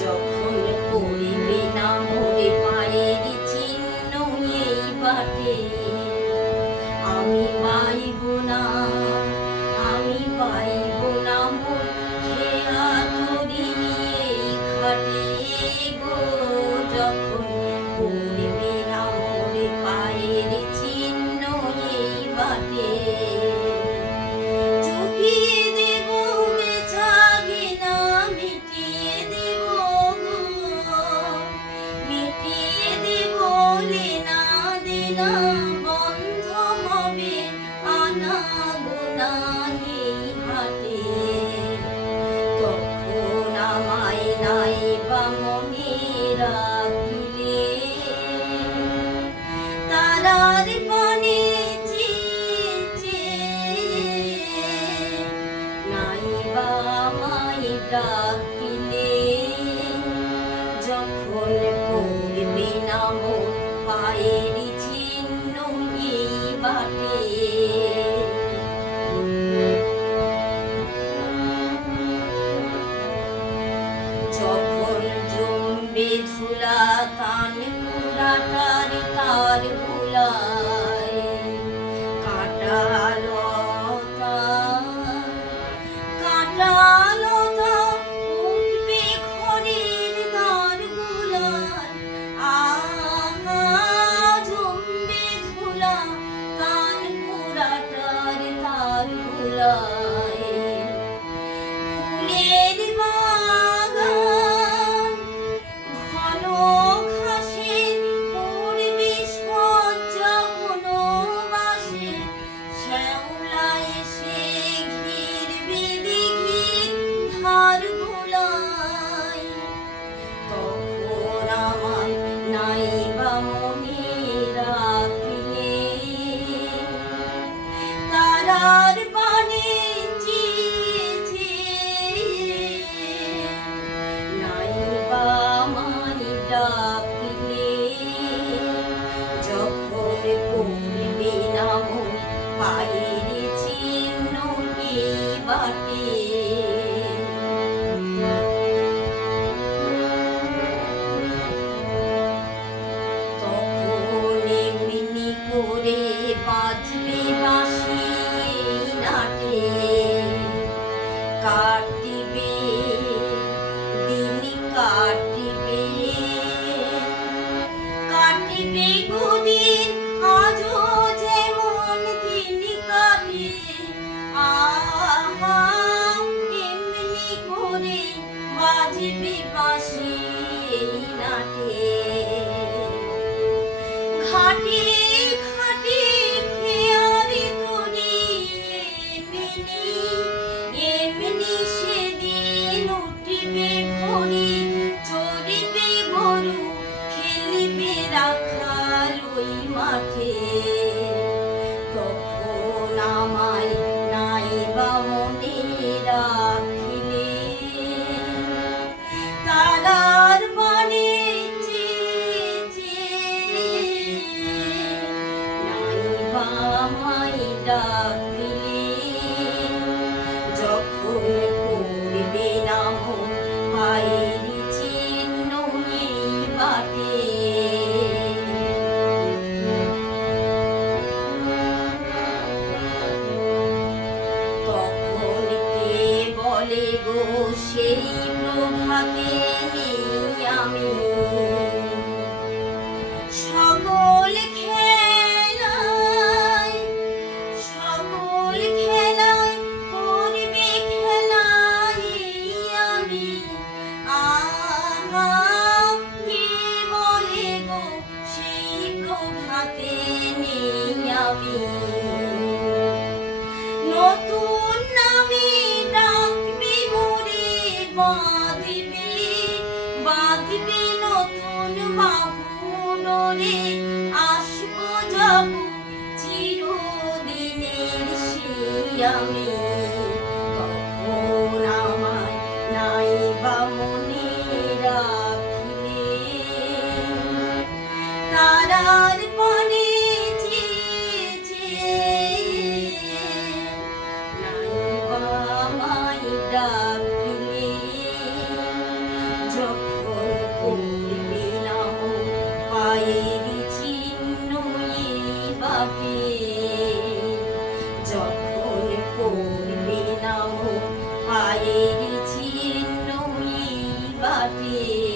যখন পড়িবে না মোরে পায়ের চিহ্ন এই বাটে, আমি পাইব না, আমি পাইব না মোর খেয়া তরি এই ঘাটে গো। যখন পড়িবে না মোরে পায়ের চিহ্ন এই বাটে, চুকিয়ে দেব বেচাগে না, মিটিয়ে দেব গো, মিটিয়ে দেব লেনা দেনা, বন্ধ হবে আনা গোনা এই হাটে। তখন আমায় নাই বা মনে রাখিলে, তারার পানে নাইবা আমায় ডাকিলে, যখন পড়বে না মোর পায়ের চিহ্ন এই বাটে। যখন জমবে ধুলা তান পুরাটার তার ভুলায়, কাটা লতা কাটা লতা উঠবে ঘরের দ্বার গুলায়, আহা জমবে ধুলা তান পুরাটার তার ভুলায়। ফুলের বাগান ঘন ঘাসে পড়বে সজ্জা বনবাসে, শ্যাওলা এসে ঘিরবে দিঘির ধার গুলায়। তখন আমায় নাইবা মনে রাখিলে, তারার পানে নাইবা আমায় ডাকিলে, যখন পড়বে না মোর পায়ের চিহ্ন এই বাটে। তখন এমনি করে বাজবে বাঁশি এই নাটে, কাটিবে দিন কাটিবে, কাটিবে গদিন আজও যেমন দিন কাটে, আহা এমনি করে বাজবে বাঁশি এই নাটে। ঘাটে ঘাটে খেয়ারে তরি এমনি এমনি সেদিন উঠিবে ভরি, চড়িবে গরু খেলিবে রাখাল ওই মাঠে। তখন আমায় নাইবা মনে রাখিলে, তারার পানে নাইবা আমায় ডাকিলে, যখন পড়বে না মোর পায়ের চিহ্ন এই বাটে। তখন কে বলে গো সেই প্রভাতে নেই আমি, সকল খেলায় সকল খেলায় করবে খেলায় আমি, আহা কে বলে গো সেই প্রভাতে নেই আমি। নতুন নামে ডাকবে মোরে, বাঁধবে বাঁধবে নতুন বাহুডোরে, আসবো যাব চিরদিনের সেই আমি। তখন আমায় নাইবা মনে রাখিলে, তারার পানে নাইবা আমায় ডাকিলে, যখন পড়বে না মো পায়ের চিহ্ন এই বাটে